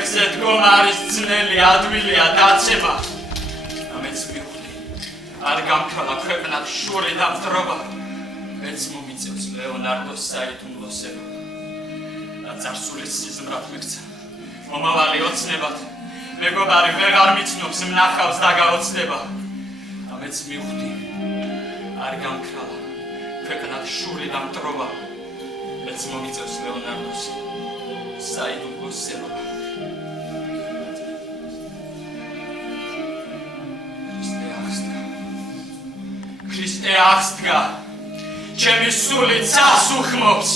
Exet gomaris cneli advilia dacema. Amets არ გამქრალა ქვეყნად შური და მტრობა. მეც მომიწევს ლეონარდოს საიდუმლოსება. და წარსულის სიზმრად მიქცა. მომავალი ოცნებად, მეგობარი ვეღარ მიცნობს მნახავს და გაოცდება. და მეც მივხვდი, არ გამქრალა ქვეყნად შური და მტრობა. მეც მომიწევს ლეონარდოს საიდუმლოსება. ქრისტე აღსდგა, ჩემი სული წასუხმობს.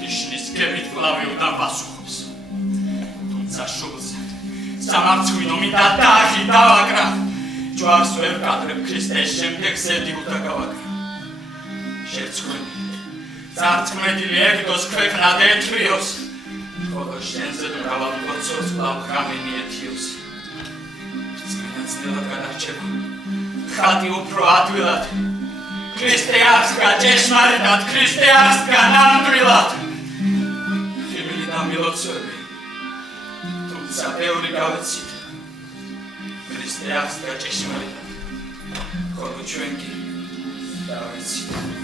ნიშნის გებით კლავი უდან პასუხობს. თუმცა შუბლს სამარცხვინო მინდა დაღი დავაკრა. ჯვარს ვერ ვკადრებ ქრისტეს შემდეგ ზედი უნდა გავაკრა. შერცხვენი წარწმედილი ეგდოს ქვეყნად ეთრიოს. ხოლო შენზე მრავალ კოცოს კლავ ღამენი ეთიოს. ძნელად გადარჩება, ხატი უფრო ადვილად. ქრისტე აღსდგა ჭეშმარიტად, ქრისტე აღსდგა ნამდვილად. ხიბილი და მილოცვები, თუმცა ბევრი გავეცით. ქრისტე აღსდგა ჭეშმარიტად, ხოლო ჩვენ კი დავეცით.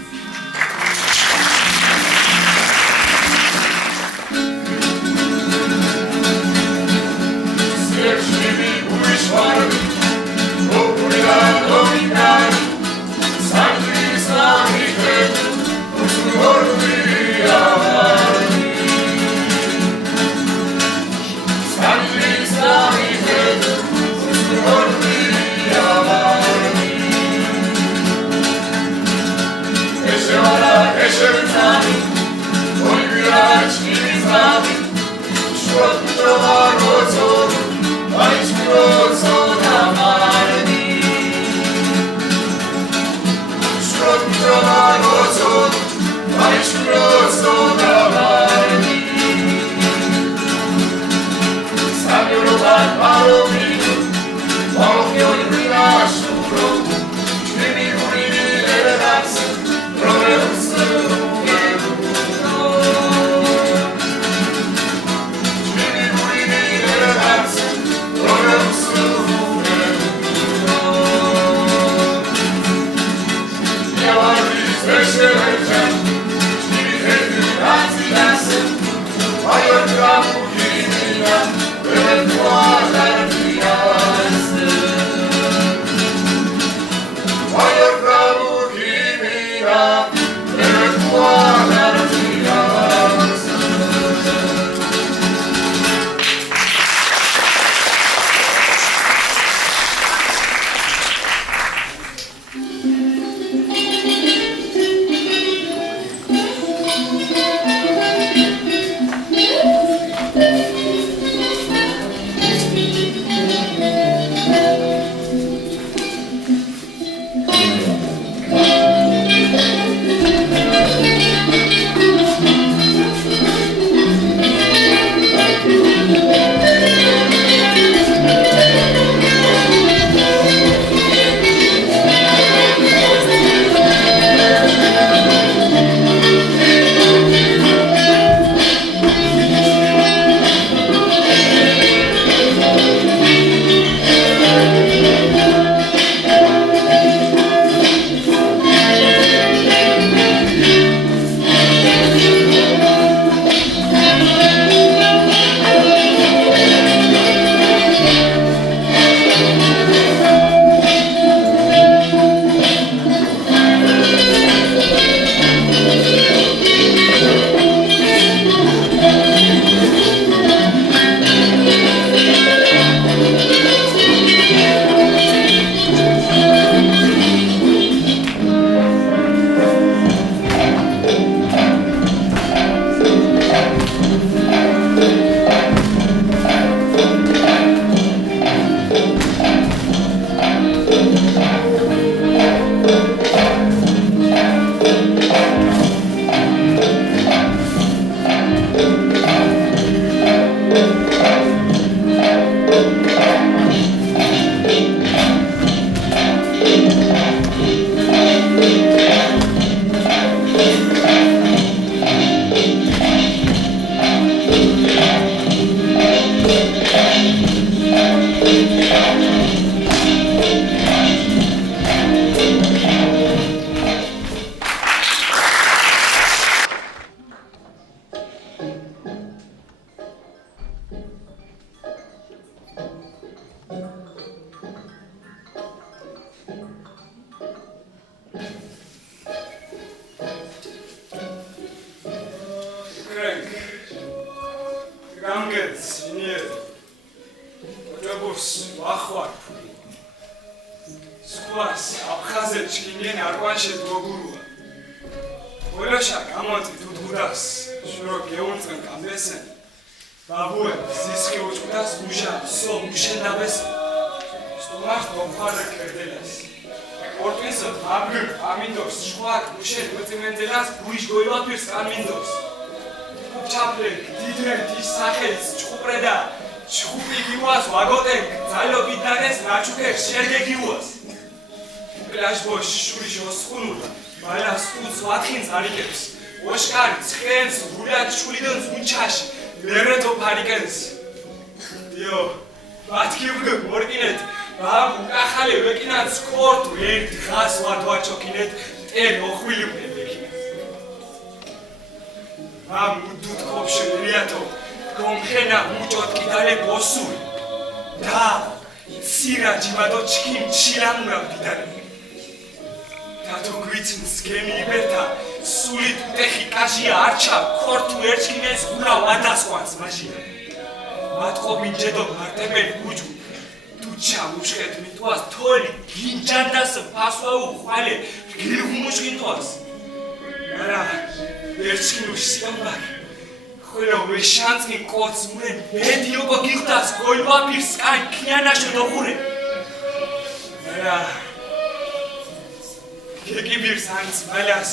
ვახვარ სკوس აფხაზეთში გინენ არვანშე დოგურუა ყველაშა გამოწი თუთგუდას შურო გეუნწენ კამბესენ ბაბუე სისხი უჭკდას მუშა სო მუშენდაბეს სტომას დოფარა კერდელას ორტვინს აბრ ამინდოს შუაკ მუშენ მოწიმენდელას გუიშ გოილაფირს ამინდოს ჩაპლე დიდრენტის სახელს ჭუპრედა ჭუპი გიუას ვაგოტენ ძალობიდანეს რაჭუკერ შერგე გიუას პლაჟბოშ შურიშ ოსხუნულა მალას უც ვათხინს არიკებს ოშკარი ცხენს გულად ჩულიდან ზუნჩაში მერეთო ფარიკენს იო ვათქიუგ მორკინეთ ბაბ უკახალე ვეკინან სკორტუ ერთ ხას ვათვაჩოკინეთ ტენ ოხვილიუნე მამ უდუდ კოფშე რიათო გომხენა უჭოთ კიდალე ბოსური და ცირა ჯიმადო ჩქიმ ჩილამურა დიდარი დათო გვიცნს გემიბერთა სულით ტეხი კაჟია არჩა ქორთუ ერჩქინეს გურა ვადასყვანს მაშინ მატყობინ ჯედო მარტებელი უჯუ დუჩა უშხეთ მიტყვას თოლი გინჯანდას ფასვაუ ხვალე გირგუმუშკინტვას მარა ერჩქინუში სიამბაკ ხოლო ვეშანწკინ კოც მურე ბედიოგო გიხდას გოილვაფირს კაი ქიანაშო დოხურე მარა გეკიბირს ანც მალას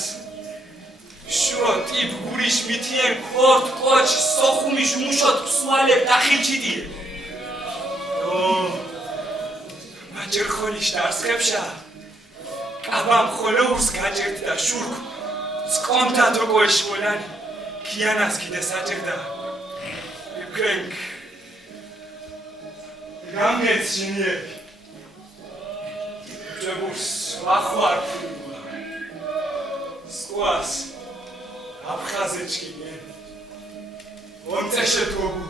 შურო ტიპ გურიშ მითიენ ქორთ კოჩ სოხუმიშ მუშოთ ფსვალებ დახილჩიდიე მაჯერ ხოლიშ დარსხებშა კაბამ ხოლოურს გაჭერთ და შურქ სკონთა თოკოეში მოლანი ქიანას კიდე საჭერდა ვიფქრენკ გამგეც შინიები ჯებურს ვახვარ სკوس აფხაზეთში გენ ონცეშე თოგუ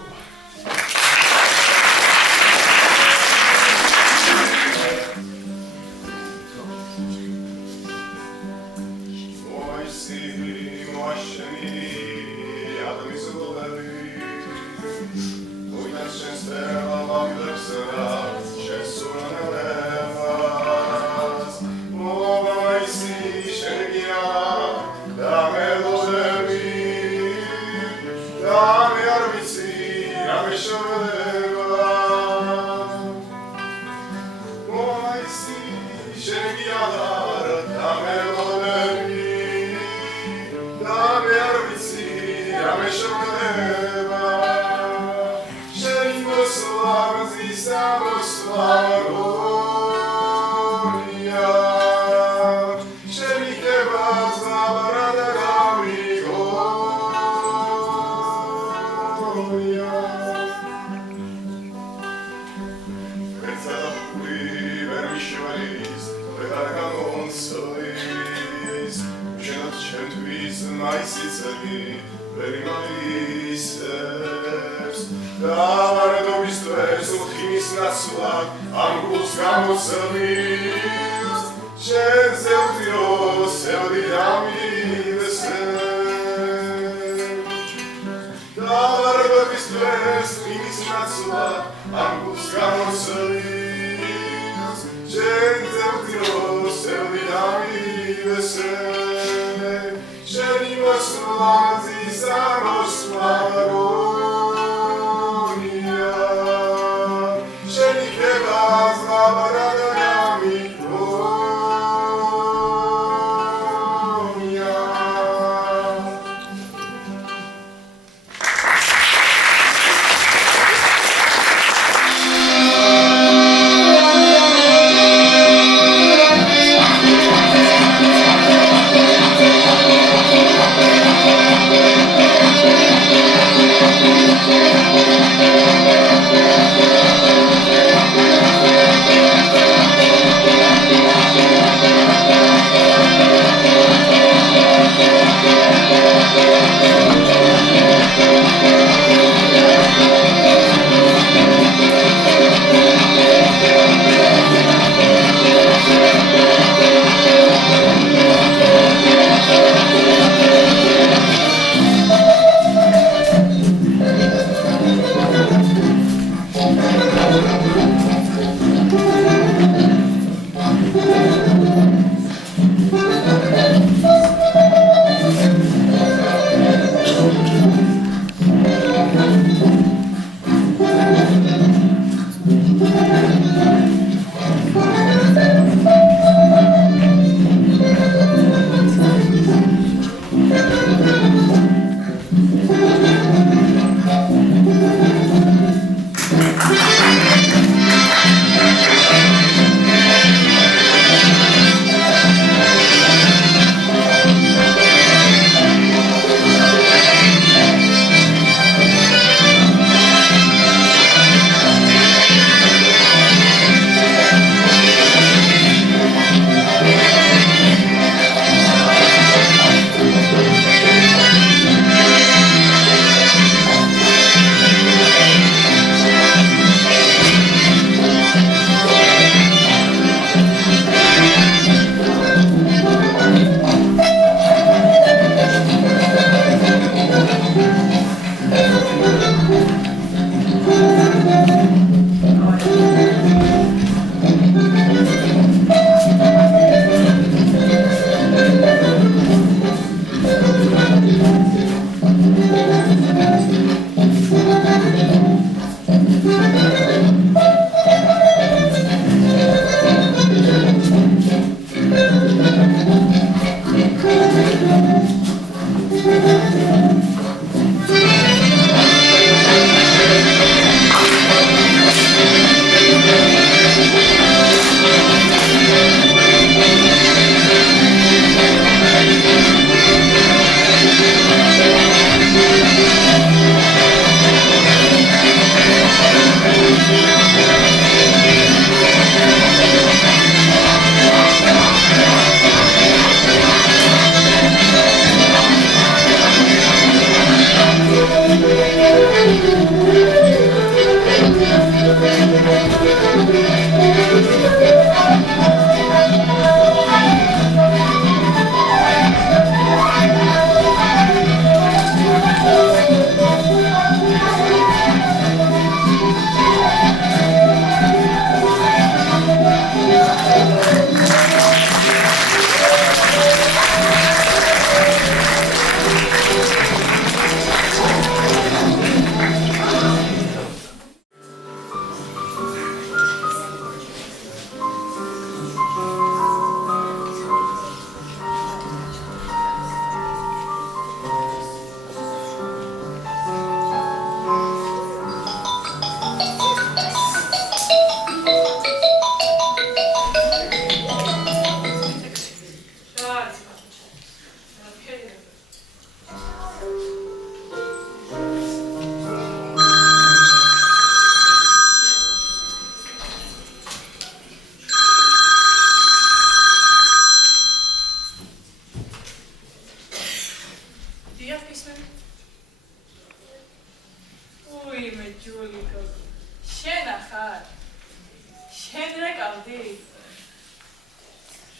ხალდი?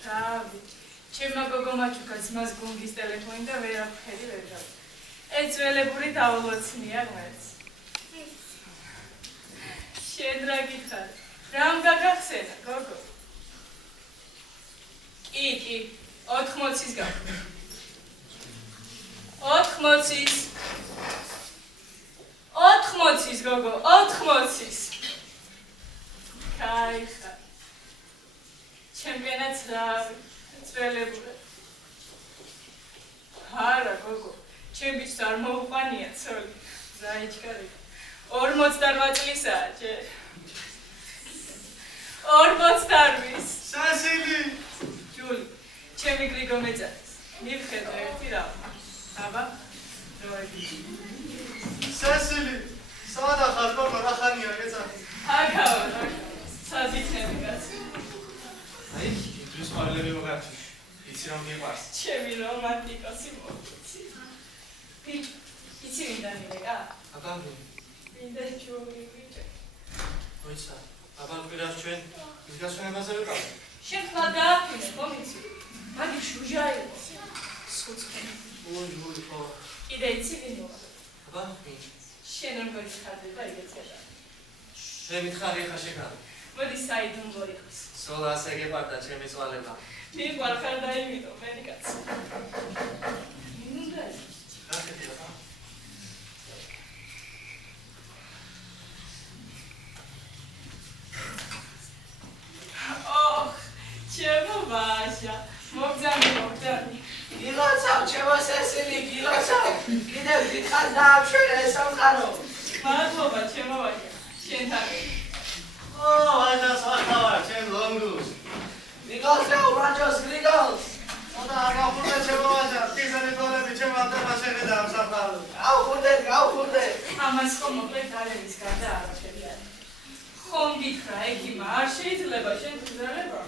რავი, ჩემმა გოგო მაჩუკას მას გუნგის ტელეფონი და ვერაფერი ვერ გაქვს. ეცველებური დაულოცნია ღმერთს. შენ რა გითხარ? რამ გაგახსენა, გოგო? კი, 80-ის გაქვს. 80-ის, გოგო, 80-ის. კაი ხარ. ჩემგანაც რავი, ეცველებური. არა, გოგო, ჩემს არ მოუყვანია ცოლი. ზაიჩკარი. 48 წლისაა, ჯერ. 48. სასილი ჯული, ჩემი გრიგო მეძახის. მივხედო ერთი რამ. აბა, როები. სასილი სადა ხარ გოგო რა ხანია ეცახი აკავა, საზიქნები კაცი. აი ის ყოლები მოგარჩი იცი რომ მიყვარს ჩემი რომანტიკოსი მოგიცი. ბიჭ, იცი ვინდა მივეკა? აბანგი ვინდა ჯული ბიჭი. ოიცა აბანგი პირას ჩვენ ის გასვენებაზე ვიყავ შენ ხმა დააფინე, მომიცი. მაგი შუჟა იყო. სუცქენი. ოი ხო კიდე იცი ვინ მოყვა? აბანგი შენ როგორ ხარდება იგეცება? მე მითხარი ხა შეგარი მოდი საიდუმლო იყოს. სოლა ასე გეპარდა ჩემი წვალება მიყვარხარ და იმიტომ მენი კაცი. მინდა რა ხეთია ხა ჩემო ბაშა, მოგძანი. გილოცავ, ჩემო სესილი, გილოცავ. კიდევ დიდხანს დაამშვენე სამყარო. მადლობა, ჩემო ბაშა. შენთან. ო ვაჟას ვახტავარ ჩემ ლონგუს გიგოლსავ, ვაჯოს გრიგოლს. ოდა აგახურდა ჩემო ვაჟა ტიზანი თოლები ჩემ ანდამა შეხედა ამ სამყარო გავხურდე. ამას ხომ მოკლედ დალევის გარდა არაფერი არ. ხომ გითხრა, ეგიმა არ შეიძლება შენ გძალება?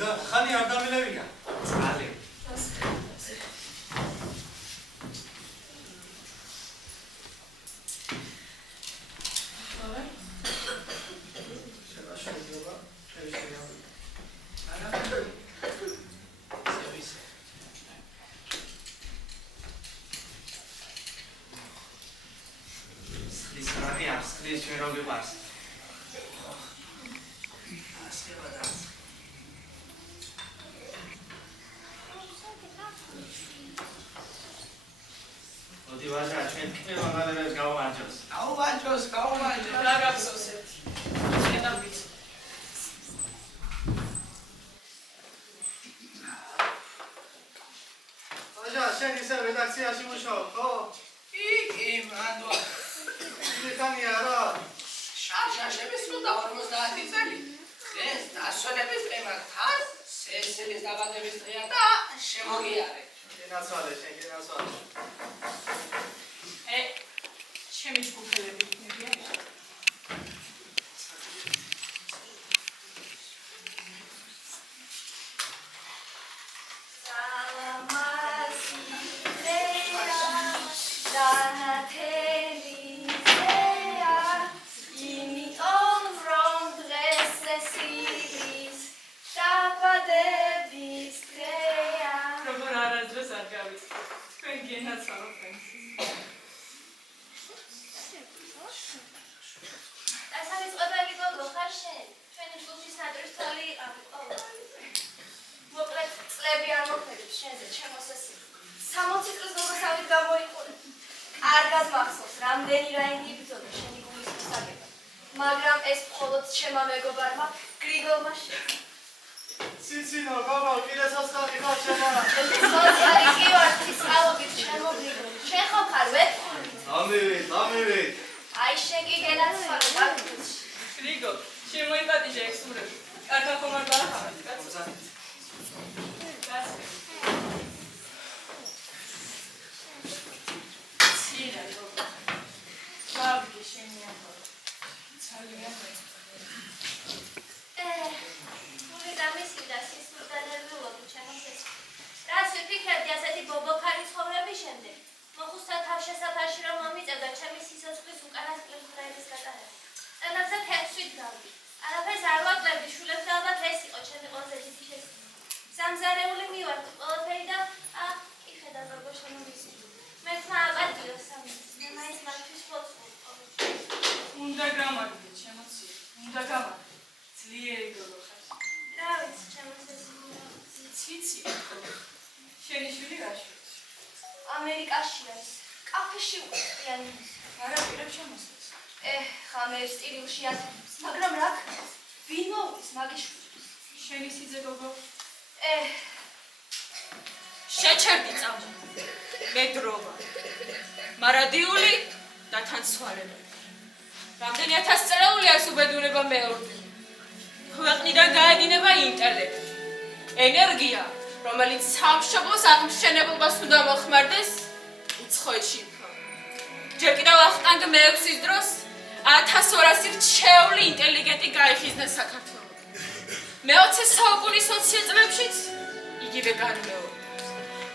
და ხანი არ დამილევია წყალი This is where we pass. Odi vaja, ჩვენ კიდევ მაგალებს გავამარჯოს. გავუმარჯოს. რა გახსოვსეთ? შენთან ვიცი. vaja, შენ ისე რედაქციაში მუშაობ, ხო? კი, მანდო. ხანია რა? შაშაშების უნდა 50 წელი. ეს დასვენების თემა თან, სესილის დაბადების დღეა და შემოგიარე. გენაცვალე, შენ გენაცვალე. ჩემი ჯგუფელები იქნებიან. მაგრამ ეს მხოლოდ ჩემმა მეგობარმა გრიგოლმა შეძლო. ციცინო, გოგო, კიდე სოციალი ხარ შემა. სოციალი კი ვარ, ფისკალობით ჩემო გრიგოლ. შენ ხომ ხარ ვეფხული? ამივით. აი შენ კი გენაცვალე ბაქოში. გრიგოლ, შემოიპატიჟე ექსურები. კარგად ხომ არ გაახარეთ, კაცო? ცირა გოგო. გავიგე შენი ამბავი. მული დამისიდა სისხლთან ნერვიულობი ჩემოს ეს. რას ვიფიქრებდი ასეთი ბობოქარი ცხოვრების შემდეგ? მოხუსთა თავშესაფარში რომ მომიწევდა ჩემი სიცოცხლის უკანასკნელი ხრეების გატარება. წელებზე 10 დავდი. არაფერს არ ვაკლებდი, შულებს ალბათ ეს გამზარეული მივართ ყველაფერი და კი ხედავ როგორ შემოვიზი. მე თმა აპატიო სამის. მე მაინც მათთვის ხოცვი. უნდა გამარჯვეთ, შემოციე. უნდა გამარჯვეთ. ძლიერი გოგო ხარ. რა ვიცი, შემოსესი. ციცი. შენი შვილი რაში? ამერიკაში არის. კაფეში უყრიანი. არა, პირებ შემოსეს. ხამე სტილში ათებს, მაგრამ რა ქნას? ვინ მოვდის მაგიშვილს? შენი სიძე გოგო. შეჩერდი წამო. მე დროვა. მარადიული და თანცვალებელი. რამდენი 1000 წელეული არის უბედურება მეორდე. ქვეყნიდან გაედინება ინტელექტი. ენერგია, რომელიც სამშობლოს აღმშენებლობას უნდა მოხმარდეს, უცხოეთში იქნება. ჯერ კიდევ ახტანგ მე-6-ის დროს 1200 რჩეული ინტელიგენტი გაიხიზნა საქართველოში. მე-20 საუკუნის 20 წლებშიც იგივე განმეორდა.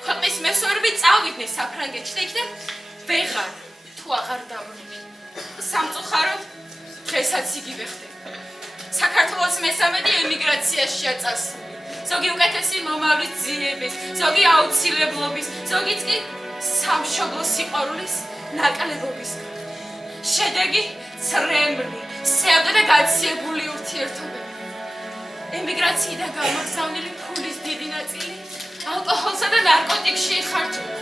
ქვეყნის მესვერები წავიდნენ საფრანგეთში და იქნებ ვეღარ თუ აღარ დაბრუნდნენ. სამწუხაროდ დღესაც იგივე ხდება. საქართველოს მესამედი ემიგრაციაშია წასული. ზოგი უკეთესი მომავლის ძიების, ზოგი აუცილებლობის, ზოგიც კი სამშობლოს სიყვარულის ნაკლებობის. შედეგი ცრემლი, სევდა და გაციებული ურთიერთობები. ემიგრაციიდან გამოგზავნილი ფულის დიდი ნაწილი ალკოჰოლსა და ნარკოტიკში იხარჯება.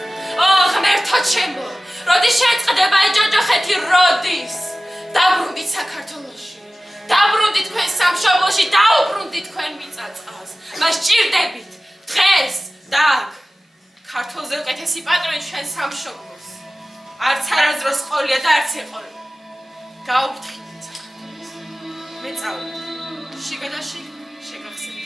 ღმერთო ჩემო, როდის შეწყდება ეჯოჯოხეთი, როდის? დაბრუნდით საქართველოში, დაბრუნდით თქვენ სამშობლოში, დაუბრუნდით თქვენ მიწა-წყალს. მას ჭირდებით დღეს და აქ. ქართველზე უკეთესი პატრონი ჩვენ სამშობლოს. არც არასდროს ყოლია და არც ეყოლია. გაუფრთხილეთ საქართველოს. მე წავედი. შიგა და შიგა შეგახსენებთ.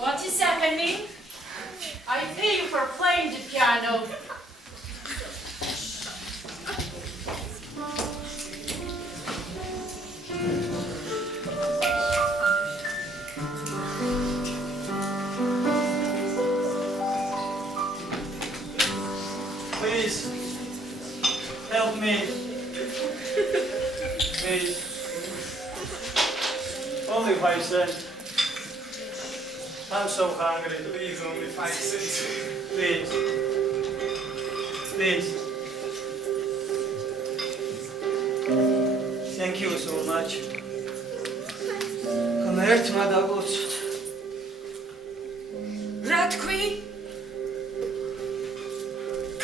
What is happening? I pay you for playing the piano. Please, help me. Please. Only 5 cents. I'm so hungry. Please, only 5 cents. Please. Please. Thank you so much. Come here to my doubles. რა თქვი?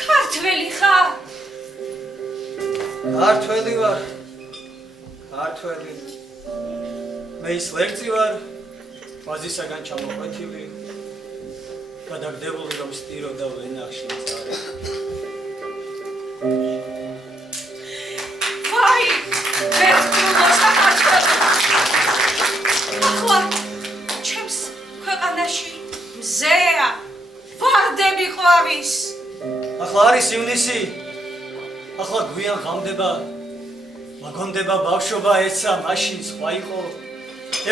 ქართველი ხარ? ქართველი ვარ. ქართველი. მე ის ლერწი ვარ, ვაზისაგან ჩამოყვეთილი, გადაგდებული რომ სტირო და ვენახში მწარე. ვაი, ვერტულო საქართველო. ახლა ჩემს ქვეყანაში მზეა, ვარდები ყვავის. ახლა არის ივნისი, ახლა გვიან ღამდება, მაგონდება ბავშვობა ეცა, მაშინ სხვა იყო.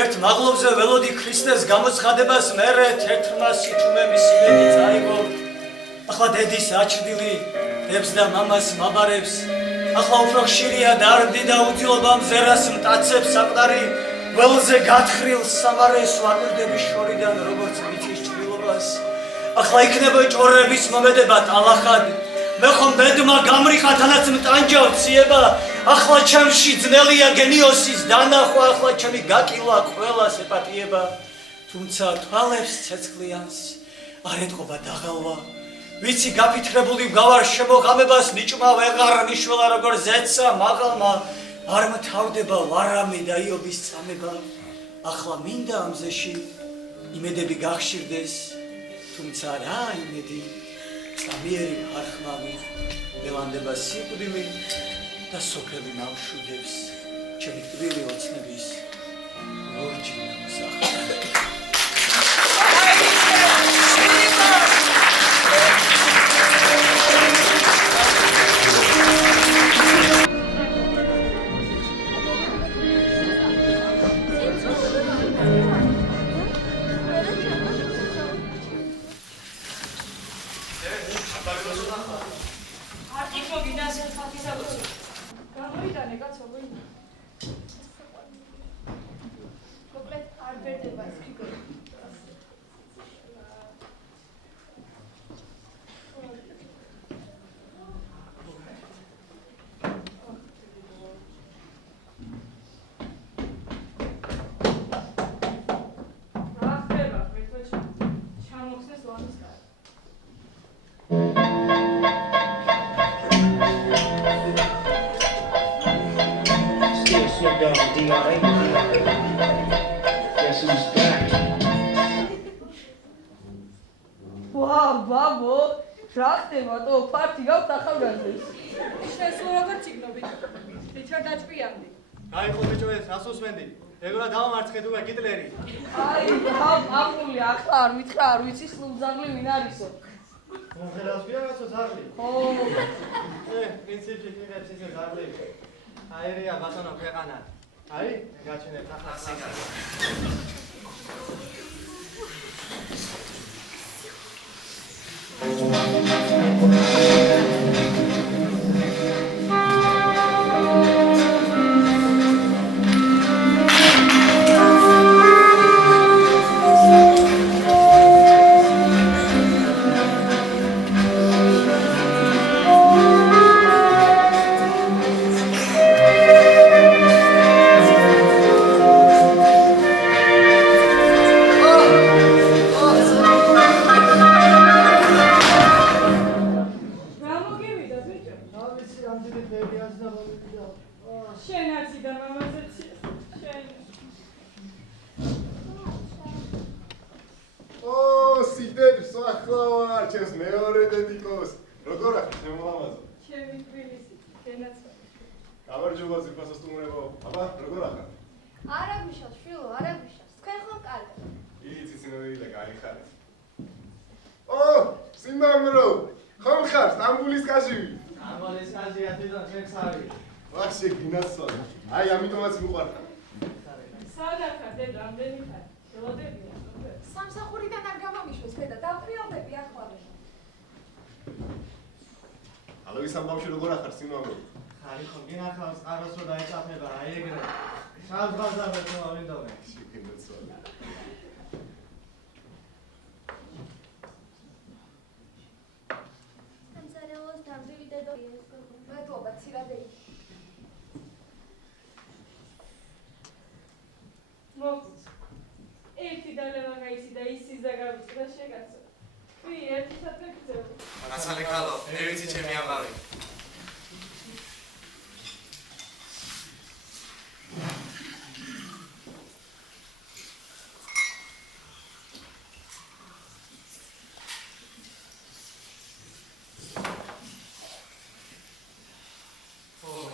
ერთ მაღლობზე ველოდი ქრისტეს გამოცხადებას მერე თეთრმა სიჩუმების იმედი წაიღო. ახლა დედის აჩრდილი, დებს და მამას მაბარებს. ახლა უფრო ხშირია დარბდი და უძილობა მზერას მტაცებს საყდარი. ველზე გათხრილ სამარეს ვაკვირდები შორიდან როგორც მიწის ჭრილობას. ახლა იქნება ჭორების მომედება ტალახად. მე ხომ ბედმა გამრიხა თანაც მტანჯავ ციება. ახლა ჩემში ძნელია გენიოსის დანახვა, ახლა ჩემი გაკილა ყველას ეპატიება. თუმცა თვალებს ცეცხლიანს არ ეტყობა დაღალვა. ვიცი გაფიქრებული გავარ შემოღამებას ნიჭმა ვეღარ მიშველა როგორ ზეცა მაღალმა. არ მთავრდება ვარამი და იობის წამება. ახლა მინდა ამზეში იმედები გახშირდეს, თუმცა რა იმედი, წამიერი ხარხმავი, ველანდება სიკვდილი და სოფელი მავშუდებს, ჩემი ტვილი ოცნების ორჯინა მოსახლე. აირია ბატონო ქვეყანა. აი, გაჩვენეთ ახლა.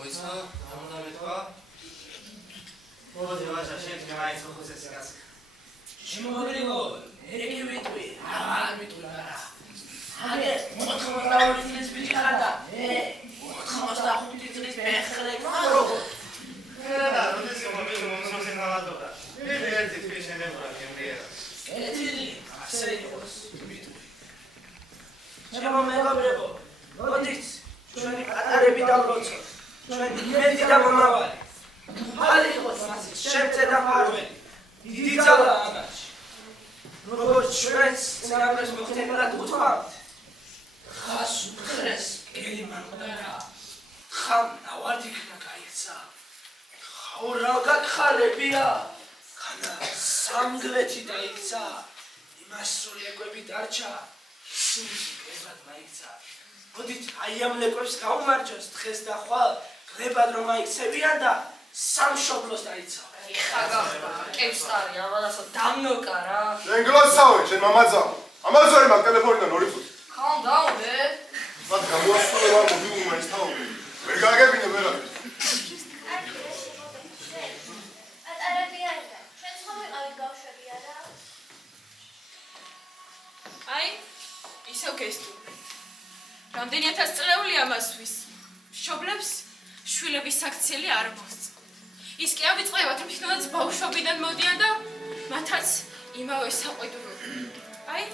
მოიცა, დამონდამეთვა. მოდი ვაჟა, შენ მაინც მოხუცეს გასკ. შემოგრიგო, ერეკი ვიტყვი, არ ვიტყვი არა. აგერ 92 წლის ბიჭი ხარ და 95 წლის ფეხრე მაგროგო. და როდის მომსოსენ გავადობდა. ერთი თვე შემებრა გემრიერა. ეთილი, ასე იყოს, ვიტყვი. ჩემო მეგობრებო, მოდით, ჩვენი პატარები დავროცოთ. ჩვენი იმედი და მომავალი. ხალი იყოს მასის შემწე და მფარველი. დიდი ძალა ამაში. როგორც ჩვენს წინაპრებს მოხდენილად უთქვამთ, ხას უქრეს გელი მანყდარა, ხამ ნავარდიქნა გაიქცა, ხაურა გაქხალებია, ხანა სამგლეთი დაიქცა, იმას სული ეკვები დარჩა, ისინი გლებად მაიქცა. მოდით აი ამ ლეკვებს გაუმარჯოს დღეს და ხვალ, გლებად რომ აიქცევიან და სამშობლოს დაიცავ. ხაგახდა, კევსტარი, ამასო დამნოკარა. შენ გლოცავე, შენ მამაძავ. ამაზე მაგ ტელეფონიდან 2 წუთი. Calm down, man. მათ გამოასწორება მობილურმა ის თაობი. ვერ გააგებინე ვერაფერს. აი, ისევ გესტუ. რამდენი ათას წლეული ამასთვის. მშობლებს შვილების საქციელი არ მოსწ. ის კი ავიწყებათ, რომ თვითონაც ბავშვობიდან მოდიან და მათაც იმავე საყვედურობ. აი,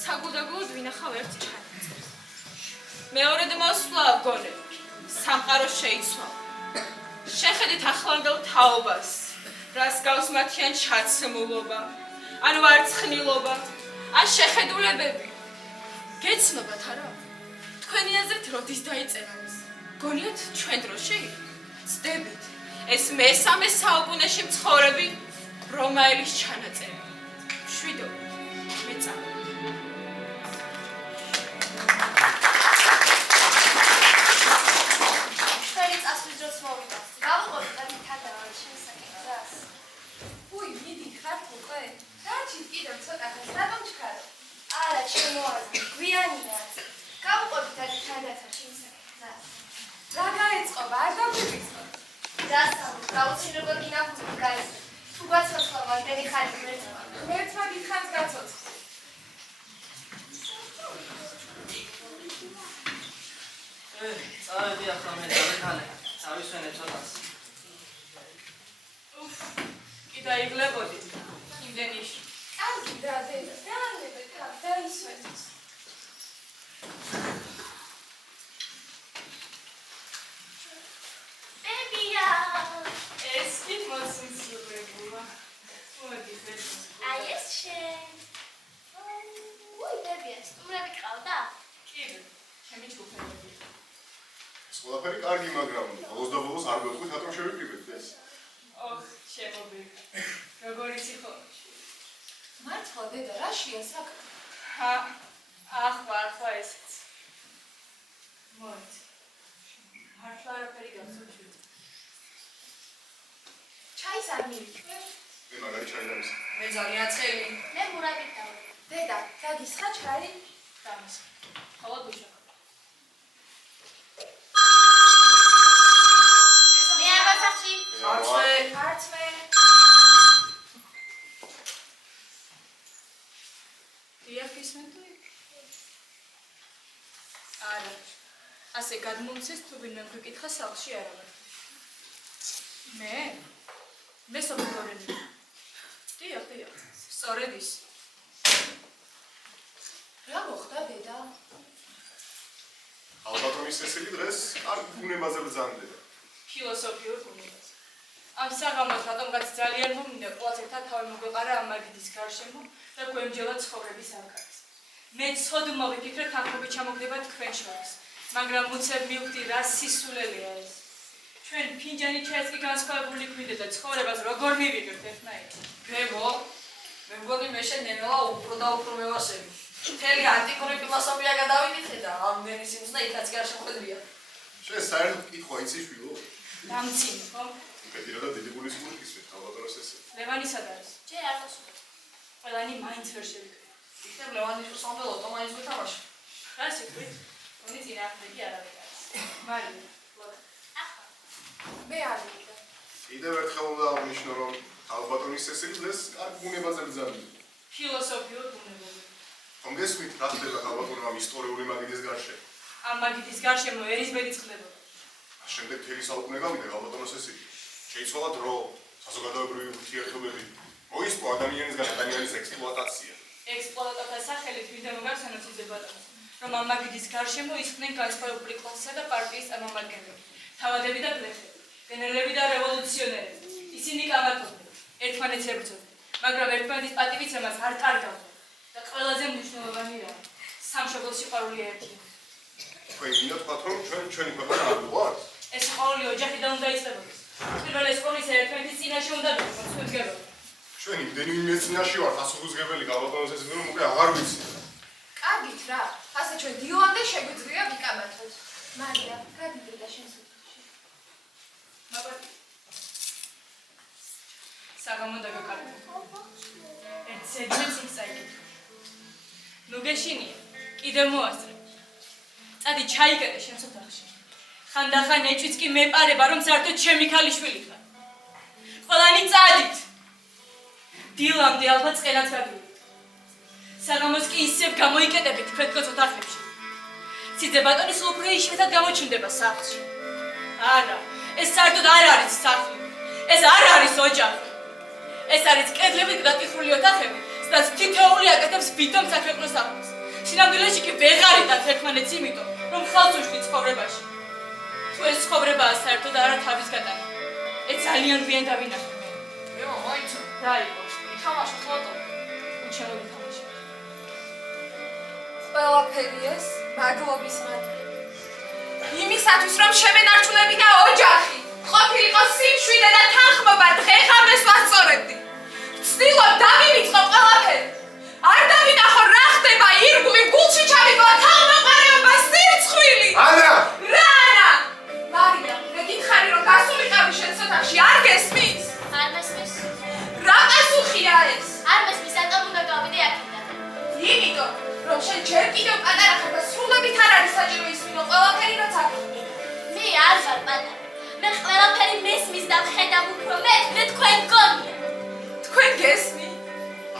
საგუდაგუდ ვინახავ ერთ ჩანაწერს. მეორედ მოსვლა გონე, სამყარო შეიცვალა. შეხედეთ ახლანდელ თაობას, რას გავს მათიან ჩაცმულობა, ან ვარცხნილობა, ან შეხედულებები. გეცნობათ არა? თქვენი აზრით როდის დაიწერა ეს? გონიათ ჩვენ დროში? ცდებით. ეს მესამე საუკუნეში მცხოვრები რომაელის ჩანაწერი. შვიდო, მეწა. ჩვენი წასვლის დროს მოვიდა. გავუყურეთ და მითანდავთ შემსაკეთებას. უი, მიდი ხართ უკვე? რაჩით კიდევ ცოტა ხანს რატომ ჩქარო? არა, ჩემო აზრი, გვიანია. გავუყურეთ და მითანდავთ შემსაკეთებას. რა გაეწყობა? არ დაგვიწყო. დასავლ, გაუცილებლად გინახულობ გაეცე. თუ გაცოცხლა მაგდენი ხანი გვერდმა. ღმერთმა დიდხანს გაცოცხლე. წავედი ახლა მე დავეთანე. წავისვენე ცოტას. უფ, კი დაიღლებოდით. იმდენი ში. კარგი და დედა, დაანებე თავ, დაისვენეთ. ბებია! ეს კი მოსულსულებულა. მოდი ხეთო. აი ეს შენ. უი, ბებია, სტუმრები ყავდა? კი, ჩემი ჩუფერები. ეს ყველაფერი კარგი, მაგრამ ბოლოს და ბოლოს არ გვეყვით, რატომ შევიკრიბეთ ეს? ოხ, შემობი. როგორ იცი ხო? მართლა დედა, რაშია საქმე? ახლა ესეც. მოდი. მართლა არაფერი გახსოვში. ჩაის არ მივიჭვე? მე მაგარი ჩაი და ის. მე ძალიან ცხელი. მე მურაბით დავიდე. დედა, დაგისხა ჩაი? დამის. ხოლო გუშა. მე აბასახში. არცვე. არცმე. იაფისმენტი? არა. ასე გადმომცეს თუ ვინმე გვიკითხა სახლში არა ვარ. მე? მე სოფლორელი. დიახ. სწორედ ის. რა მოხდა დედა? ალბათ რომ ის ესელი დღეს კარგი ბუნებაზე ბრძანდება. ფილოსოფიურ ბუნებაზე. ამ საღამოს რატომღაც ძალიან მომინდა ყველას ერთად თავი მოგვეყარა ამ მაგიდის გარშემო და გვემჯელა ცხოვრების არქანის. მე ცოდმა ვიფიქრე თანხმობით ჩამოგდება თქვენ შორის, მაგრამ უცებ მივხვდი რა სისულელეა ეს. ჩვენ ფინჯანი ჩაის კი განსხვავებული გვინდა და ცხოვრებას როგორ მივიღებთ ერთნაირად. გემო, მე მგონი მე შენ ნელა უფრო და უფრო მევასები. მთელი ანტიკური ფილოსოფია გადავიდიხე და ამდენი სიმს და იქაც კი არ შემოხედრია. შენ საერთოდ კითხვა იცი შვილო? დამცინო, ხო? პეტირა და დიდი გულის მურკისვე, ალბათ რომ ეს. ლევანი სად არის? ჯერ არ მოსულა. ყველანი მაინც ვერ შევიკრიბე. იქნებ ლევანის სამბელო ტომაის გითამაშე. რა სიტყვით? თონი წინააღმდეგი არ არის. მარია, ლოდა. ახლა არ მივიდა. კიდევ ერთხელ უნდა აღნიშნო, რომ ალბატონის სესილი დღეს კარგ ბუნებაზე ბრძანდება. ფილოსოფიურ ბუნებაზე. ხომ გესმით, რა ხდება ალბატონო ამ ისტორიული მაგიდის გარშემო? ამ მაგიდის გარშემო ერისბედი წყდებოდა. შემდეგ თელი საუკუნე გავიდა ალბატონოს სესილი. შეიცვალა დრო, საზოგადოებრივი ურთიერთობები, მოისპო ადამიანისგან ადამიანის ექსპლუატაცია. ექსპლუატატორთა სახელით ვიდრე მოგახსენოთ იზებატონს, რომ ამ მაგიდის გარშემო ისხდნენ განსხვავებული კლასისა და პარტიის წარმომადგენლები, თავადები და გლეხები, გენერლები და რევოლუციონერები. ისინი გამარჯვებდნენ, ერთმანეთს ებრძოდნენ, მაგრამ ერთმანეთის პატივისცემას არ კარგავდნენ და ყველაზე მნიშვნელოვანი რა, სამშობლოს სიყვარული ერთია. თქვენ გინდა თქვათ, რომ ჩვენი ქვეყანა არ გვყავს? ეს ყოველი ოჯახიდან უნდა იწყებოდეს. პირველ სკოლისა ერთმანეთის წინაშე უნდა დაგვიწყოს. ჩვენი მდენივე წინაშე ვართ ასუხუძგებელი ალბატონის სესილი, რომ უკვე აღარ ვიცი. კარგით რა, ასე ჩვენ დილამდე შეგვიძლია ვიკამათოთ. მარია, გადიდე და შენ სოფელში. მაგარი. საგამო დაგაკარგე. ერთ ზედმეც ისაიკეთ. ნუ გეშინია, კიდევ მოასწრე. წადი ჩაიგდე შენ ოთახში. ხანდახან ეჭვიც კი მეპარება, რომ საერთოდ ჩემი ქალიშვილი ხარ. ყველანი წადით. დილამდე ალბათ წყენაც გაგივით. საგამოს კი ისევ გამოიკეტებით თქვენგოს ოთახებში. სიძებატონის უფრო იშვიათად გამოჩნდება სახლში. არა, ეს საერთოდ არ არის სახლი. ეს არ არის ოჯახი. ეს არის კედლებით დაკითხული ოთახები, სადაც თითოეული აკეთებს ვითომ საქვეყნო საქმეს. სინამდვილეში კი ვეღარიტათ ერთმანეთს იმიტომ, რომ ხალხს უშლით ცხოვრებაში. თუ ეს ცხოვრებაა საერთოდ არა თავის გატანა. ეს ძალიან გვიან დავინახე. მეო, მოიცო. რა იყო? თამაშო ფოტო. უჩვენო ვითამაშე. ყველაფერი ეს მადლობის მადლი. იმისათვის რომ შემენარჩუნებინა ოჯახი, ყოფილიყო სიმშვიდე და თანხმობა, დღე-ღამეს ვასწორებდი. ვცდილობ დავივიწყო ყველაფერი. არ დავინახო რა ხდება ირგვლივ გულში ჩავიგო თავმოყარეობა სირცხვილი. ანა! რა ანა? მარია, მე გითხარი რომ გასულიყავი შენ ოთახში, არ გესმის? არ მესმის. რა პასუხია ეს? არ მესმის, რატომ უნდა გავიდე აქედან? იმიტომ, რომ შენ ჯერ კიდევ პატარა ხარ და სრულობით არ არის საჭირო ისმინო ყველაფერი როცა გიხდი. მე არ ვარ პატარა. მე ყველაფერი მესმის და ვხედავ უფრო მეტ, მე თქვენ გონია. თქვენ გესმით?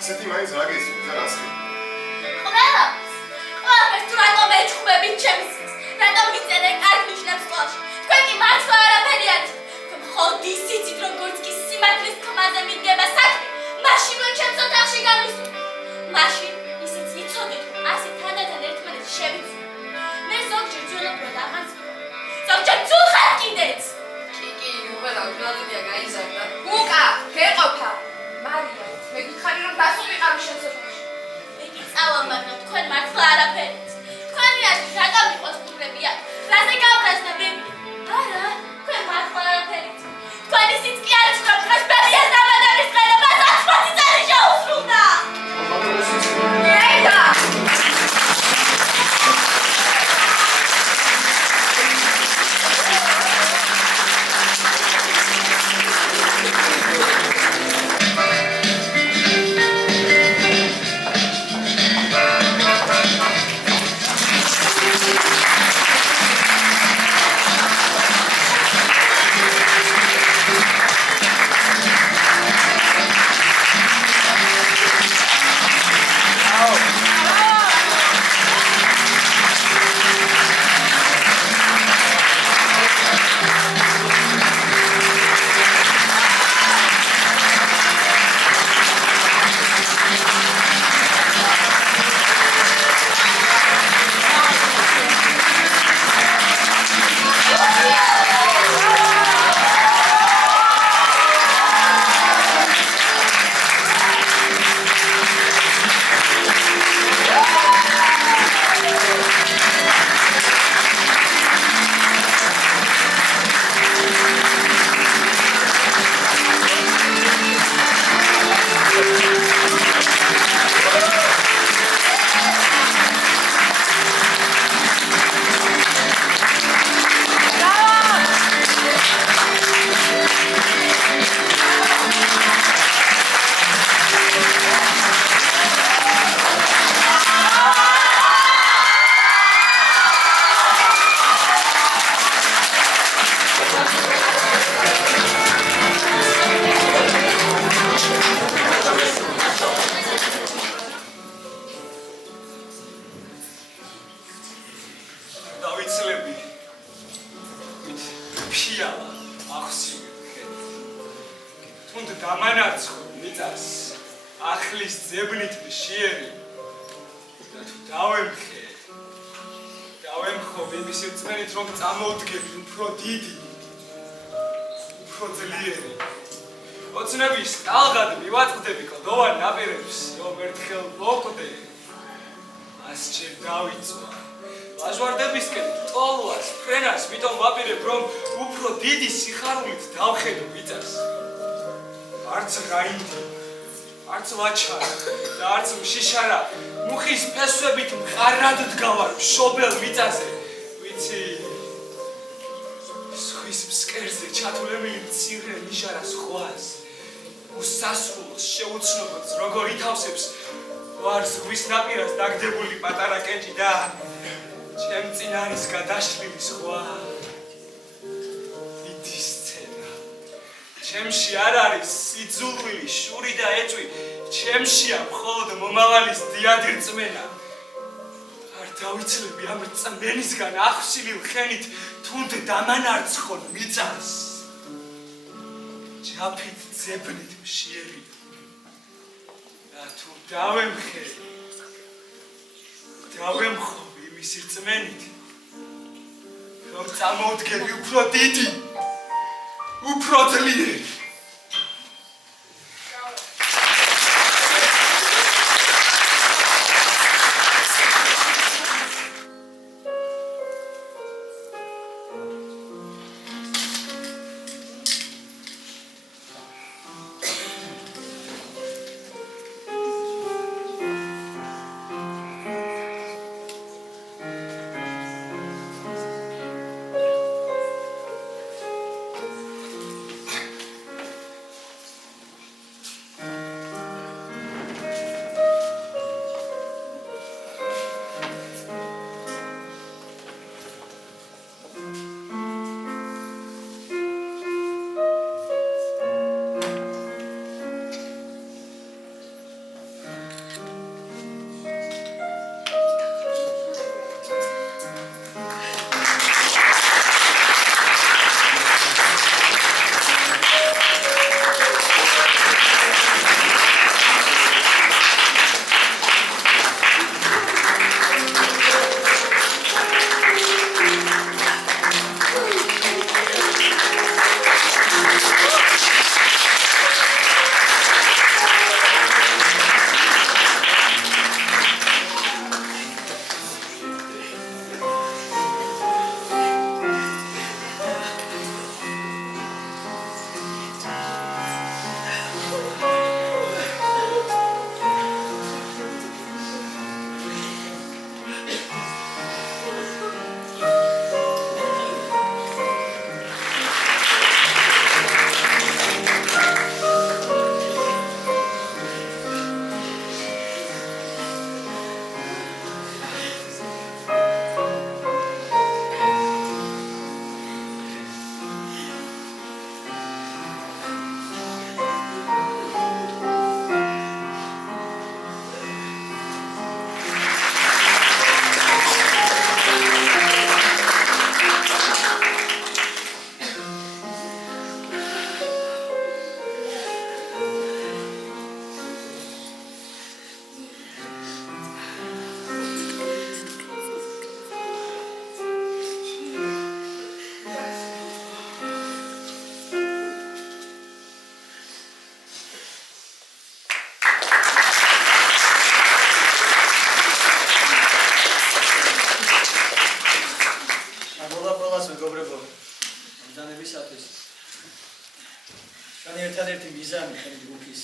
ასეთი მაინც რა გესმის და რას ხდება? ყველაფერს თუ რატომ ეჩხუბებით ჩემს სის? რატომ მიწერე კარგ ნიშნებს სკოლაში? თქვენ კი მართლა არაფერი არ იცით. თქვენ მხოლოდ ისიცით, როგორც კი სიმართლის ხმაზე მიდგება საქმე, მაშინვე ჩემს ოთახში გამისვლით. მაშინ ისიც იცოდით, რომ ასე თანდათან ერთმანეთს შევიცვლით. მე ზოგჯერ ძველებურად აღარ ვცხოვრობ. ზოგჯერ ძულხარ კიდეც. კი, უკვე დაგვიდია გაიზარდა. უკა, გეყოფა. მარია, მე გითხარი რომ გასულიყავი შენ ოთახში. მე კი წავალ, მაგრამ თქვენ მართლა არაფერი იცით. თქვენი აზრით რატომ იყოს პრობლემია? რაზე გავბრაზდა მე? არა, თქვენ მართლა ახსივი თუნდ დამანარცხო მიწას ახლის ძებნით მშიერი და თუ დავემხო იმის რწმენით რომ წამოვდგები უფრო დიდი უფრო ძლიერი ოცნების ტალღად მივაწყდები კლდოვან ნაპირებს რომ ერთხელ მოკვდე მას ჯერ დავიწვა ლაჟვარდებისკენ ტოლვას ფრენას მიტომ ვაპირებ რომ უფრო დიდი სიხარულით დავხედო მიწას არც რაინდი არც ვაჩარა და არც მშიშარა მუხის ფესვებით მყარად დგავარ მშობელ მიწაზე ვიცი ზღვის ფსკერზე ჩათულებული მცირე ნიშარა ზღვას უსასრულოს შეუცნობელს როგორ ითავსებს ვარ ზღვის ნაპირას დაგდებული პატარა კენჭი და ჩემ წინ არის გადაშლილი ზღვა დიდი სცენა ჩემში არ არის სიძულვილი შური და ეჭვი ჩემშია მხოლოდ მომავალის დიადი რწმენა არ დავიცლები ამ რწმენისგან ახსილილ ხენით თუნდ დამანარცხონ მიწას ჯაფით ძებნით მშიერი და თუ დავემხო იმის რწმენით რომ წამოვდგები უფრო დიდი უფრო ძლიერი ერთადერთი მიზანი ხელი ჯგუფის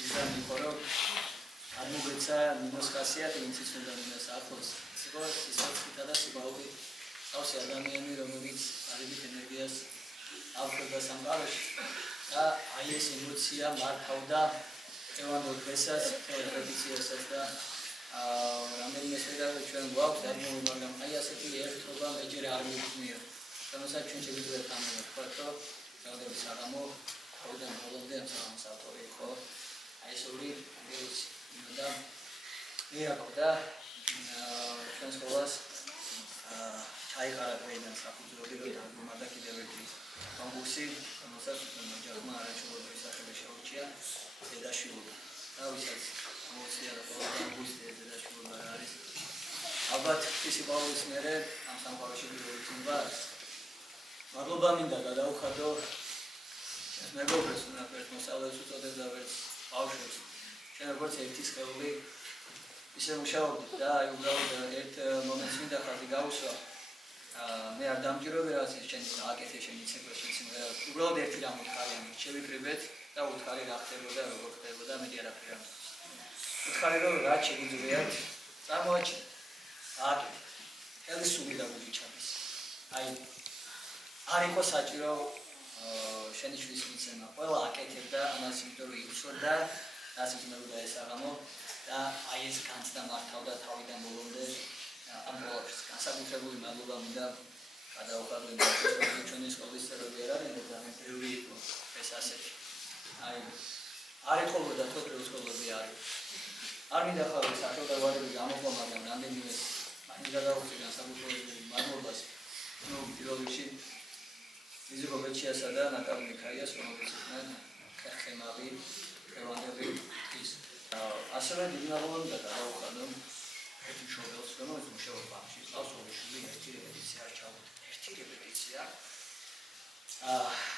მიზანი იყო რომ აღმოგვეცა ნინოს ხასიათი ვინც უნდა ნინოს ახლოს იყო სისხლისა და სიბაური თავისი ადამიანი რომელიც არიდით ენერგიას აღკვდა სამყაროში და აი ეს ემოცია მართავდა ევანდელ დღესაც ტრადიციასაც და რამდენიმე სვეტად ჩვენ გვაქვს დარგული მაგრამ აი ასეთი ერთობა მეჯერე არ მიგმია რომელსაც ჩვენ შეგვიძლია თამამოთ ხო რაოდენობის საღამო ყოველდღე ყოველდღე ამ საავტორი იყო აი ეს ორი ის და მეაკო და ჩვენ სკოლას ჩაიყარა დღეიდან საფუძვლები და კიდევ ერთი კონკურსი, რომელსაც ოჯახმა არაჩვეულებრივი სახელი შეურჩია დედაშვილი. თავისაც ამოცია და ყველა კონკურსი დედაშვილი არ არის. ალბათ ის პაულის მერე ამ სამყაროში ვიწყდება. მადლობა მინდა გადაუხადო ეს მეგობრებს, ვინაიდან მოსწავლეებს უწოდებდა ვერც ბავშვებს. ჩვენ როგორც ერთი სხეული ისე მუშაობდით და აი უბრალოდ ერთ მომენტს მინდა ხაზი გავუსვა. მე არ დამჯერები რაღაც შენი აკეთე შენი ციკლი შენი სიმღერა. უბრალოდ ერთი რამ უთხარი ამით შევიკრიბეთ და უთხარი რა ხდებოდა, როგორ ხდებოდა, მეტი არაფერი არ მის. უთხარი რომ რა შეგიძლიათ წარმოაჩინოთ. აკეთეთ. ხელისუფლება და გუჩაბის. აი არ იყო საჭირო შენი შვილის მიცემა. ყველა აკეთებდა ამას იმიტომ რომ იცოდა რასაც უნდა ესაღამო და აი ეს განცდა მართავდა თავიდან ბოლომდე ამ პროექტს. განსაკუთრებული მადლობა მინდა გადაუხადო იმ ჩვენი სკოლის წევრები არ არიან და მე ბევრი იყო ეს ასეთი. აი არ ეთხოვდა თოქრე სკოლები არის. არ მინდა ხარ სახელდავარები გამოყვა, მაგრამ რამდენიმე მაინც გადავუხდი განსაკუთრებული მადლობას. ნუ პირველ რიგში Viziko Bechiasა და ნატალი მიქაიას, რომელიც იყვნენ ხერხემაღი ევანგელი ის. ასევე დიდი მადლობა მინდა გადაუხადო ერთ მშობელს, რომელიც მუშაობს ბაღში, ყავს ორი შვილი, ერთი რეპეტიცია არ ჩავუდგა. ერთი რეპეტიცია.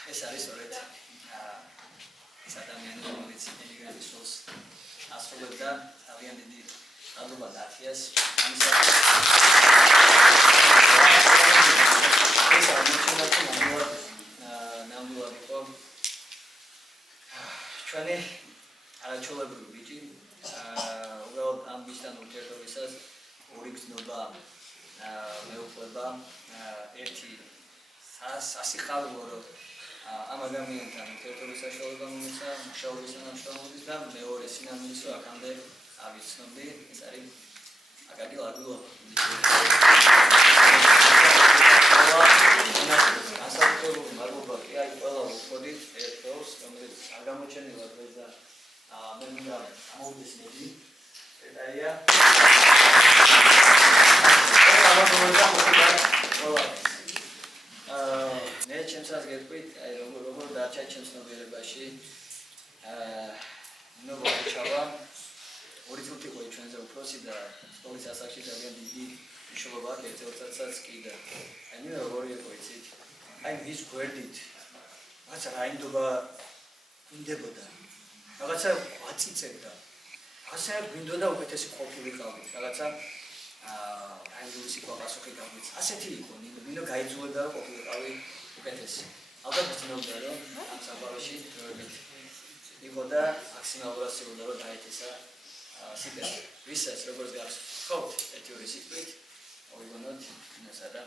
ეს არის სწორედ ეს ადამიანი, რომელიც ემიგრანტის როლს ასრულებდა, თავიანთ დიდი მადლობა დათიას ამისათვის. ეს ამოჩენილი ნამდვილად იყო ჩვენი არაჩვეულებრივი ბიჭი. უბრალოდ ამ ბიჭთან ურთიერთობისას ორი გზნობა მეუყვება. ერთი სასიხარულო რომ ამ ადამიანთან ურთიერთობის საშუალება მომეცა მუშაობის თანამშრომლობის და მეორე სინამდვილეს რომ აქამდე ავიცნობდი. ეს არის აკაკი ლაგულობა. ასაკობრივი მადლობა კი აი ყველა უხდით ერთს, რომელიც არ გამოჩენილა დღეს და მე მინდა ამოვიდეს მოდი. ეტაია. მე ჩემსაც გეტყვით, აი როგორ დარჩა ჩემს ცნობიერებაში. ნუ ჩავა. ორი წუთი ყო ჩვენზე უფროსი და სკოლის ასაკში ძალიან დიდი მნიშვნელობა აქვს ერთ-ერთსაც კი და აი მე როგორი იყო იცით? აი მის გვერდით რაღაცა რაინდობა ინდებოდა. რაღაცა აწიწებდა. რაღაცა გვინდოდა უკეთესი ყოფილიყავი. რაღაცა რაინდობის იყო პასუხი გავიც. ასეთი იყო, ნინო გაიძულებდა რომ ყოფილიყავი უკეთესი. ალბათ გძნობდა რომ ამ სამყაროში დროებით იყო და მაქსიმალურად სიულა რომ დაეთესა სიტყვით. ვისაც როგორც გახსოვთ, ერთი ორი სიტყვით მოვიგონოთ ინესა და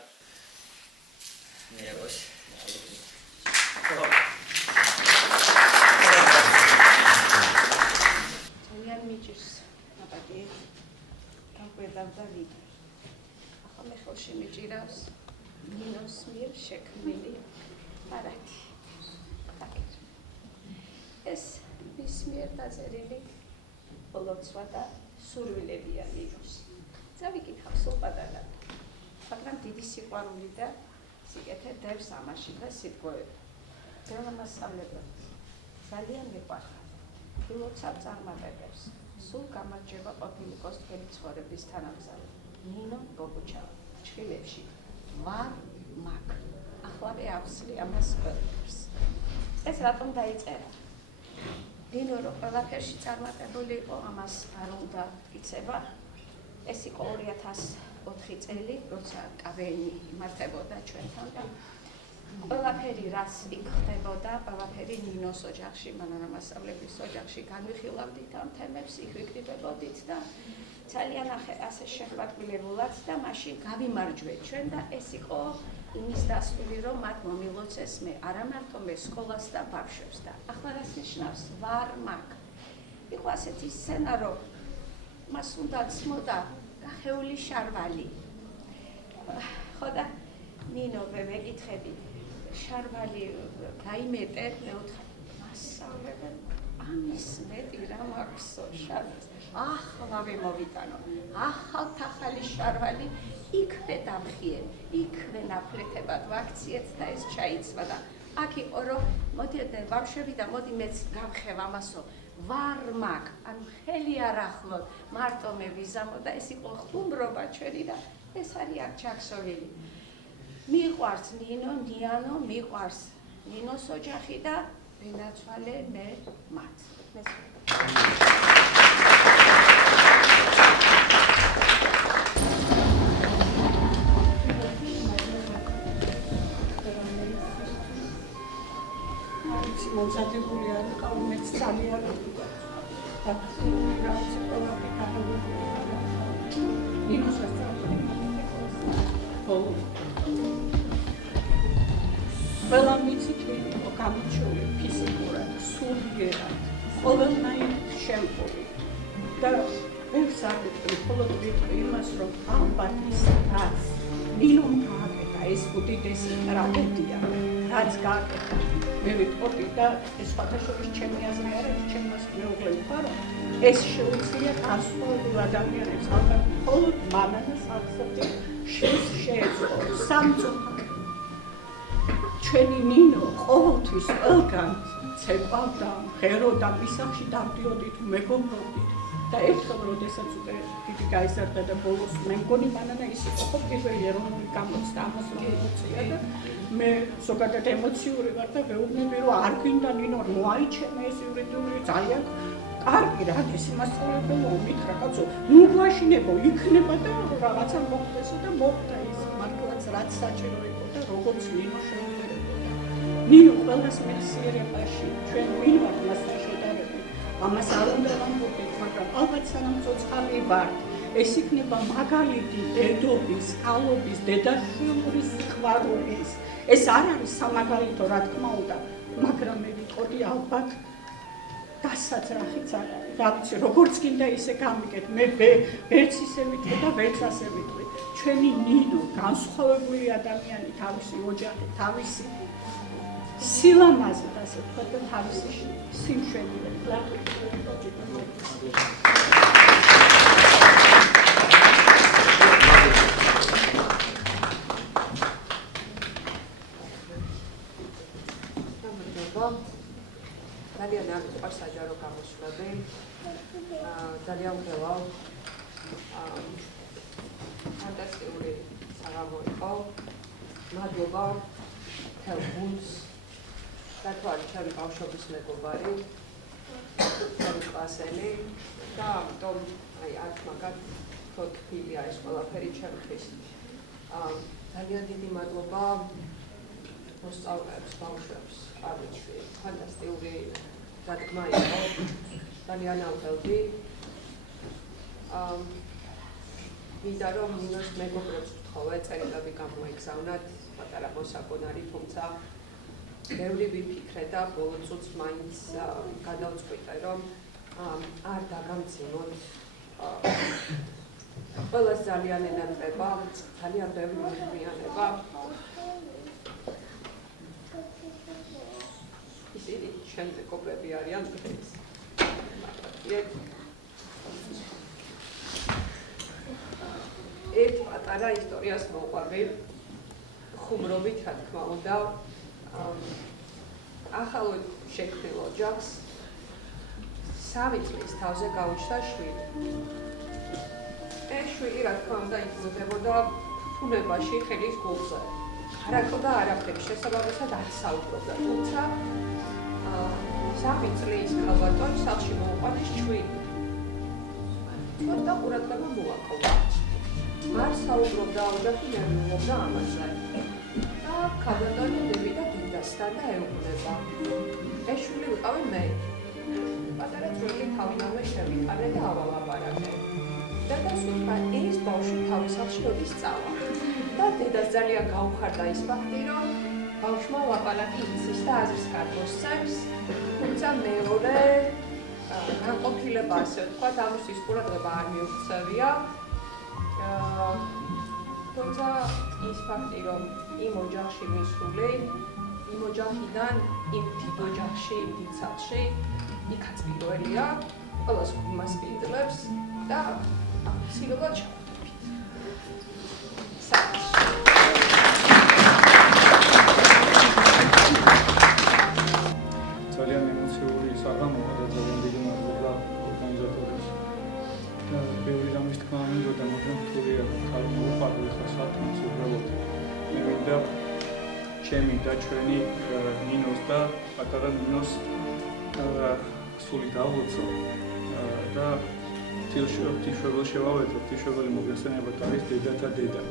ნეროს. ძალიან მიჭირს ნაპატი გამკვედავდა ვიდეო. ახლა მე ხელში მიჭირავს ნინოს მიერ შექმნილი პარადი. ეს მის მიერ დაწერილი ბოლოცვა და სურვილებია ნინოს. წავიკითხავ სულ პატარად, მაგრამ დიდი სიყვარული და სიკეთე დევს ამაში და სიტყვები. ძველ მასწავლებელს ძალიან მიყვარხარ. ილოცავ წარმატებებს. სულ გამარჯვება ყოფილიყოს თქვენი ცხოვრების თანამგზავრი. ნინო ბოგუჩავა. ჩხილებში ვარ მაგ. ახლავე ავსლი ამას ყველაფერს. ეს რატომ დაიწერა? ნინო რო ყველაფერში წარმატებული იყო, ამას არ უნდა იცება. ეს იყო 2004 წელი, როცა კავენი იმართებოდა ჩვენთან და ყველაფერი რაც იქ ხდებოდა, ყველაფერი ნინოს ოჯახში, მანანამასწავლების ოჯახში განვიხილავდით ამ თემებს, იქ ვიკრიბებოდით და ძალიან ასე შეხვედრებულად და მაშინ გავიმარჯვეთ ჩვენ და ეს იყო იმის დასტური, რომ მათ მომილოცეს მე, არა მარტო მე სკოლას და ბავშვებს და ახლა რას ნიშნავს ვარ მაგ. იყო ასეთი სცენა, რომ მას უნდა ცმოდა გახეული შარვალი. ხო და ნინო მეკითხები შარვალი გაიმეტე, მე ვთხარი მასწავლებელი ამის მეტი რა მაქვსო შარვალს. ახლავე მოვიტანო. ახალ-ახალი შარვალი იქვე დამხიე, იქვე ნაფლეთებად ვაქციეთ და ეს ჩაიცვა და აქ იყო რომ მოდიოდნენ ბავშვები და მოდი მეც გავხევ ამასო ვარ მაგ ანუ ხელი არ ახლოთ მარტო მე ვიზამო და ეს იყო ხუმრობა ჩვენი და ეს არის აქ ჩაქსოვილი მიყვარს ნინო ნიანო მიყვარს ნინოს ოჯახი და ვინაცვალე მე მათ მომზადებული არ ვიყავ მეც ძალიან და რაღაც პროგრამები გადავიდოდი ნინოსაც ყველა მიცი იყო გამოჩული ფიზიკურად, სულიერად, ყოველნაირ შემკული და ეს არის მხოლოდ ვიტყვი იმას, რომ ალბათ ის რაც ნინომ გააკეთა ეს უდიდესი ტრაგედია, რაც გააკეთა მე ვიტყოდი და ეს სხვადასხვა ჩემი აზრი არ არის, ჩემს მეუღლე ვიყო, რომ ეს შეუძლია განსხვავებულ ადამიანებს ალბათ მხოლოდ მანანას ახსოვდი შეეძლო სამწუხაროდ ჩვენი ნინო ყოველთვის ყველგან ცეკვავდა, ღეროდა მისახში დავდიოდი თუ მეგობრობდით და ერთხელ როდესაც უკვე დიდი გაიზარდა და ბოლოს მე მგონი მანანა ის იყო პირველი ეროვნული გამოცდა ამას რომ ეწია და მე ზოგადად ემოციური ვარ და ვეუბნები რომ არ გვინდა ნინო მოაიჩენე ეს იურიდიული ძალიან კარგი რა ეს მასწავლებელი ომით რაღაცო ნუ გვაშინებო იქნება და რაღაცა მოხდესო და მოხდა ის მართლაც რაც საჭირო იყო და როგორც ნინო შეუძლებოდა ნინო ყველას მეხსიერებაში ჩვენ ვინმართ მასთან შედარებით ამას არ უნდა ვამბობდით მაგრამ ალბათ სანამ ცოცხალი ვართ ეს იქნება მაგალითი დედობის, ქალობის, დედაშვილობის სიყვარულის ეს არ არის სამაგალითო რა თქმა უნდა მაგრამ მე ვიტყოდი ალბათ დასაძრახიც არ არის რა ვიცი როგორც გინდა ისე გამიგეთ მე ვერც ისე ვიტყვი და ვერც ასე ვიტყვი ჩვენი ნინო განსხვავებული ადამიანი თავისი ოჯახი თავისი სილამაზე და ასე ვთქვათ და თავისი სიმშვენივე ძალიან არ მიყვარს საჯარო გამოსვლები ძალიან ვღელავ ფანტასტიკური საღამო იყო მადლობა მთელ გუნდს და თუ არის ჩემი ბავშვობის მეგობარი ჩემი კლასელი და ამიტომ აი აქ მაგათ უფრო თბილია ეს ყველაფერი ჩემთვის ძალიან დიდი მადლობა მოსწავლეებს ბავშვებს ავიჩვი ფანტასტიკური დადგმა იყო ძალიან ავდელდი მინდა რომ ნინოს მეგობრებს ვთხოვე წერილები გამოეგზავნათ პატარა მოსაგონარი თუმცა ბევრი ვიფიქრე და ბოლო წუთს მაინც გადავწყვიტე რომ არ დაგამძიმოთ ყველას ძალიან ენატრება ძალიან ბევრი მოგვიანება ისინი ჩემს მეგობრები არიან დღეს ერთ პატარა ისტორიას მოყვები ხუმრობით რა თქმა უნდა ახალ შექმნილ ოჯახს 3 წლის თავზე გაუჩნდა შვილი ეს შვილი რა თქმა უნდა იბრძოლებოდა ბუნებაში ხელის გულზე არაკლდა არაფერი შესაბამისად არ საუბრობდა თუმცა 3 წლის ქალბატონი სახლში მოუყვანეს შვილი და ყურადღება მოაკლდა არ საუბრობდა ოჯახი ნერვიულობდა ამაზე და ქალბატონი დევიდა დედასთან და ეუბნება ეს შვილი ვიყავი მე პატარა ძველი თავინავე შევიყარე და ავალაპარაკე დედას უთხრა ეს ბავშვი თავის სახლში როდის სწავლა და დედას ძალიან გაუხარდა ის ფაქტი რომ ბავშვმა ლაპარაკი იცის და აზრის გადმოსცემს თუმცა მეორე განყოფილება ასე ვთქვათ ამისთვის ყურადღება არ მიუქცევია თუმცა ის ფაქტი რომ იმ ოჯახში მისული იმ ოჯახიდან იმ დიდ ოჯახში იმ დიდ სახლში იქაც პირველია ყველას გულმას პინძლებს და ცილობად ჩავდებით სახლში და ჩვენი ნინოს და პატარა ნინოს სული დავუცო და ღვთისმშობელი შევავედრო. ღვთისმშობელი მოგეხსენებათ არის დედათა დედა.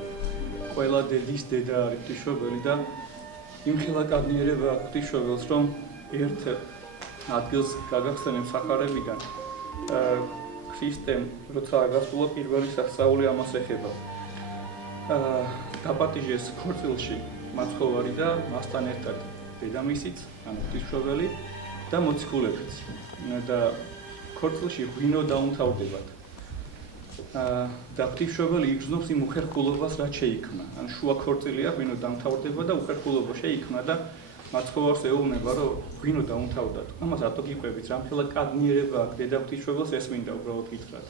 ყველა დედის დედა არის ღვთისმშობელი და იმხელა კადნიერება აქვს ღვთისმშობელს, რომ ერთ ადგილს გაგახსენებს სახარებიდან ქრისტემ როცა გასულა პირველი სასწაული ამას ეხება. დაპატიჟეს ქორწილში მაცხოვარი და მასთან ერთად დედამისიც, ანუ ღვთისმშობელი და მოციქულებიც. და ქორწილში ღვინო დაუმთავრდებათ. და ღვთისმშობელი იგრძნობს იმ უხერხულობას, რაც შეიქმნა. ანუ შუა ქორწილია, ღვინო დაუმთავრდება და უხერხულობა შეიქმნა და მაცხოვარს ეუბნება, რომ ღვინო დაუმთავრდათ. ამას რატო გიყვებით? რამხელა კადნიერება აქვს დედა ღვთისმშობელს, ეს მინდა უბრალოდ გითხრათ.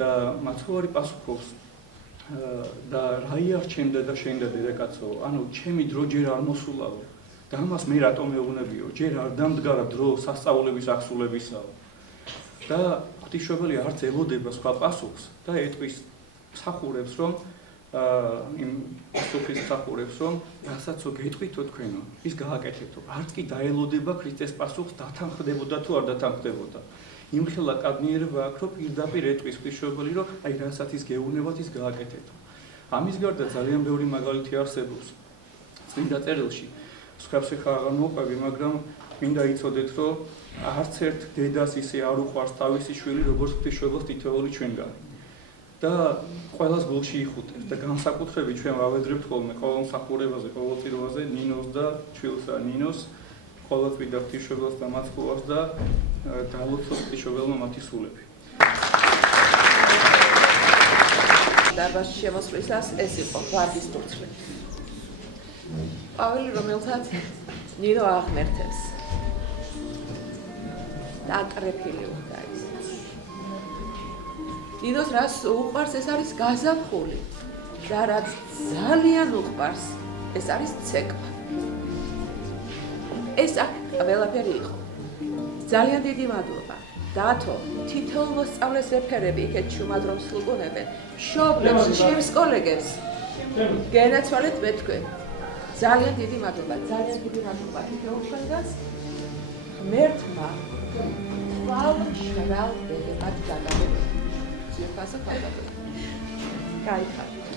და მაცხოვარი პასუხობს და რა იარჩენდა და შენ და დედაკაცო, ანუ ჩემი დრო ჯერ არ მოსულაო და ამას მე რატომ მეუბნებიო, ჯერ არ დამდგარა დრო სასწაულების აღსრულებისაო. და ღვთისმშობელი არც ელოდება სხვა პასუხს და ეტყვის მსახურებს, რომ იმ პასუხის მსახურებს, რომ რასაც გეტყვითო თქვენო, ის გააკეთებთო. არც კი დაელოდება ქრისტეს პასუხს, დათანხმდებოდა თუ არ დათანხმდებოდა. იმხელა კადნიერება აქვს, რომ პირდაპირ ეტყვის ღვთისმშობელი, რომ აი რასაც ის გეუბნებათ, ის გააკეთებთო. ამის გარდა ძალიან ბევრი მაგალითი არსებობს წმინდა წერილში. სხვებს ხა აღარ მოყვები, მაგრამ მინდა იცოდეთ, რომ არც ერთ დედას ისე არ უყვარს თავისი შვილი, როგორც ღვთისმშობელს თითოეული ჩვენგანი. და ყველას გულში იხუტებს და განსაკუთრებით ჩვენ ვავედრებთ ხოლმე ყოველ მსახურებაზე, ყოველ წირვაზე ნინოს და ჩვილსა ნინოს, ყოველწმინდა ღვთისმშობელს და მაცხოვარს და დაალოცოს ღვთისმშობელმა მათი სულები. დარბაზში შემოსვლისას ეს იყო ვარდის ტურცლი. პაველი, რომელსაც ნინო აღმერთებს და აკრეფილი უნდა ის. ნინოს რაც უყვარს, ეს არის გაზაფხული და რაც ძალიან უყვარს, ეს არის ცეკვა. ეს ყველაფერი იყო. ძალიან დიდი მადლობა. დათო, თითოეულ მოსწავლეს რეფერები იქეთ შუმადრომს ლუყუნებენ, მშობლებს, ჩემს კოლეგებს. გენაცვალეთ მე თქვენ. ძალიან დიდი მადლობა, ძალიან დიდი მადლობა თითოეულ თქვენგანს. ღმერთმა თვალ მშრალ დებებად გადავეცი. ძირფასო ხალხო. გაიხარეთ.